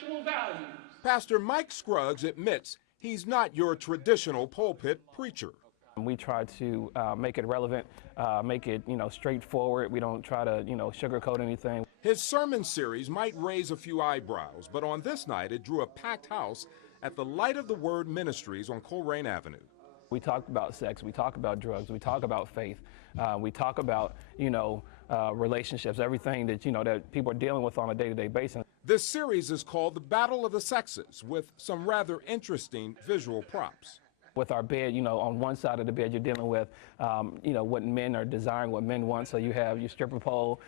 sexual values. Pastor Mike Scruggs admits he's not your traditional pulpit preacher. We try to make it relevant, make it, straightforward. We don't try to, sugarcoat anything. His sermon series might raise a few eyebrows, but on this night it drew a packed house at the Light of the Word Ministries on Colerain Avenue. We talk about sex, we talk about drugs, we talk about faith, we talk about, relationships, everything that, that people are dealing with on a day-to-day basis. This series is called The Battle of the Sexes, with some rather interesting visual props. With our bed, on one side of the bed, you're dealing with, what men are desiring, what men want. So you have your stripper pole,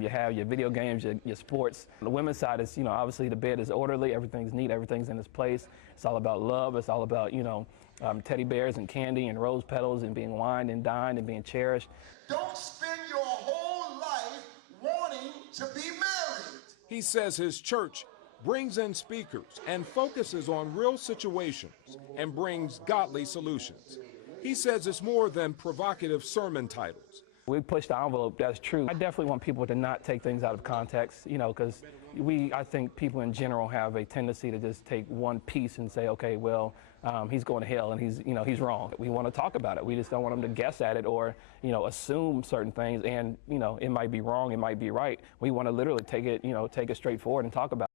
you have your video games, your sports. On the women's side is, obviously the bed is orderly, everything's neat, everything's in its place. It's all about love. It's all about, teddy bears and candy and rose petals and being wined and dined and being cherished. Don't spend your whole life wanting to be married. He says his church brings in speakers and focuses on real situations and brings godly solutions. He says it's more than provocative sermon titles. We push the envelope, that's true. I definitely want people to not take things out of context, because I think people in general have a tendency to just take one piece and say, okay, well, he's going to hell and he's wrong. We want to talk about it. We just don't want them to guess at it or, assume certain things and, it might be wrong, it might be right. We want to literally take it straightforward and talk about it.